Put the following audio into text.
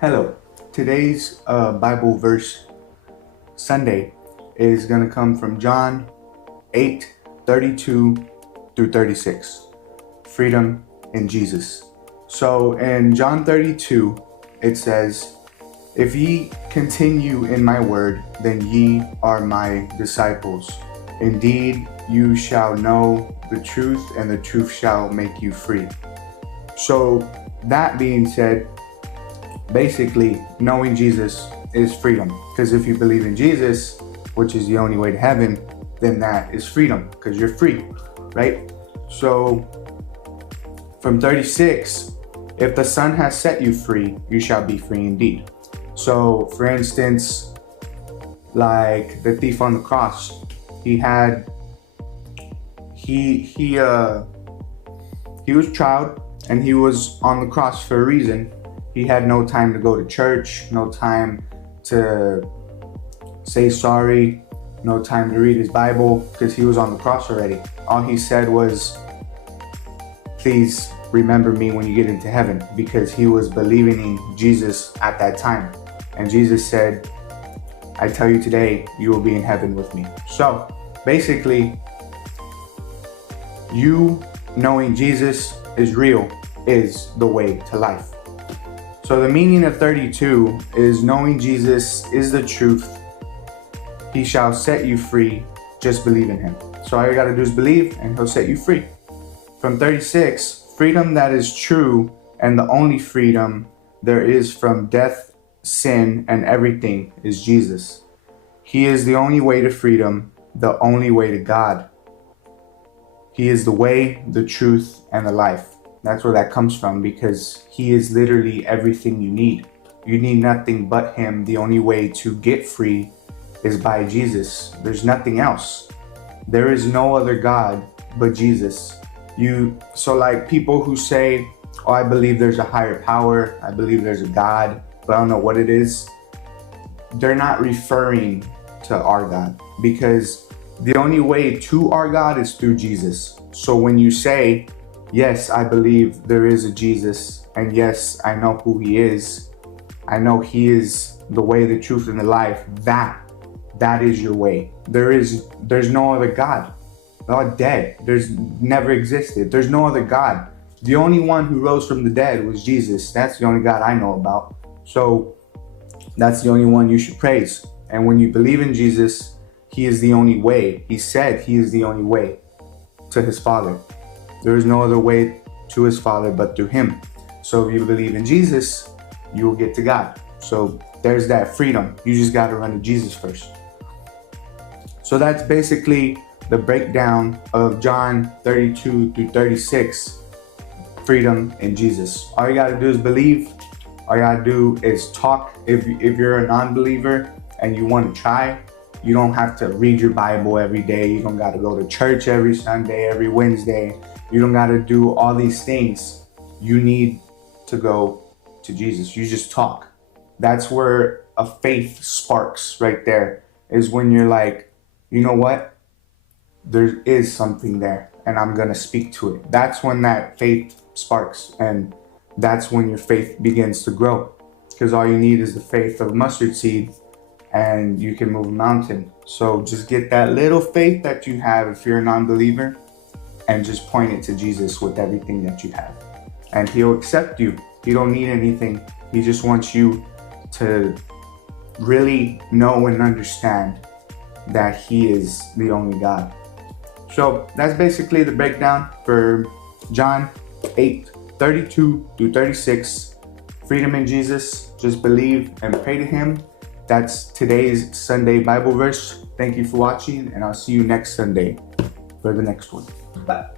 Hello. Today's Bible verse Sunday is going to come from John 8:32 through 36. Freedom in Jesus. So in John 32, it says, "If ye continue in my word, then ye are my disciples. Indeed, you shall know the truth, and the truth shall make you free." So that being said, basically, knowing Jesus is freedom. Because if you believe in Jesus, which is the only way to heaven, then that is freedom, because you're free, right? So from 36, if the Son has set you free, you shall be free indeed. So for instance, like the thief on the cross, he was tried, and he was on the cross for a reason. He had no time to go to church, no time to say sorry, no time to read his Bible, because he was on the cross already. All he said was, "Please remember me when you get into heaven," because he was believing in Jesus at that time. And Jesus said, "I tell you today, you will be in heaven with me." So basically, you knowing Jesus is real is the way to life. So the meaning of 32 is knowing Jesus is the truth. He shall set you free. Just believe in him. So all you got to do is believe, and he'll set you free. From 36, freedom that is true and the only freedom there is from death, sin, and everything is Jesus. He is the only way to freedom, the only way to God. He is the way, the truth, and the life. That's where that comes from, because he is literally everything you need. You need nothing but him. The only way to get free is by Jesus. There's nothing else. There is no other God but Jesus. So like people who say, "Oh, I believe there's a higher power. I believe there's a God, but I don't know what it is." They're not referring to our God, because the only way to our God is through Jesus. So when you say, "Yes, I believe there is a Jesus, and yes, I know who he is. I know he is the way, the truth, and the life," that is your way. There's no other God. They're all dead. There's never existed. There's no other God. The only one who rose from the dead was Jesus. That's the only God I know about. So that's the only one you should praise. And when you believe in Jesus, he is the only way. He said he is the only way to his Father. There is no other way to his Father but through him. So if you believe in Jesus, you will get to God. So there's that freedom. You just got to run to Jesus first. So that's basically the breakdown of John 32 through 36, freedom in Jesus. All you got to do is believe. All you got to do is talk. If you're a non-believer and you want to try, you don't have to read your Bible every day. You don't got to go to church every Sunday, every Wednesday. You don't got to do all these things. You need to go to Jesus. You just talk. That's where a faith sparks right there, is when you're like, you know what? There is something there, and I'm going to speak to it. That's when that faith sparks, and that's when your faith begins to grow, because all you need is the faith of a mustard seed, and you can move a mountain. So just get that little faith that you have if you're a non-believer, and just point it to Jesus with everything that you have. And he'll accept you. He don't need anything. He just wants you to really know and understand that he is the only God. So that's basically the breakdown for John 8:32 through 36. Freedom in Jesus. Just believe and pray to him. That's today's Sunday Bible verse. Thank you for watching, and I'll see you next Sunday for the next one. Bye.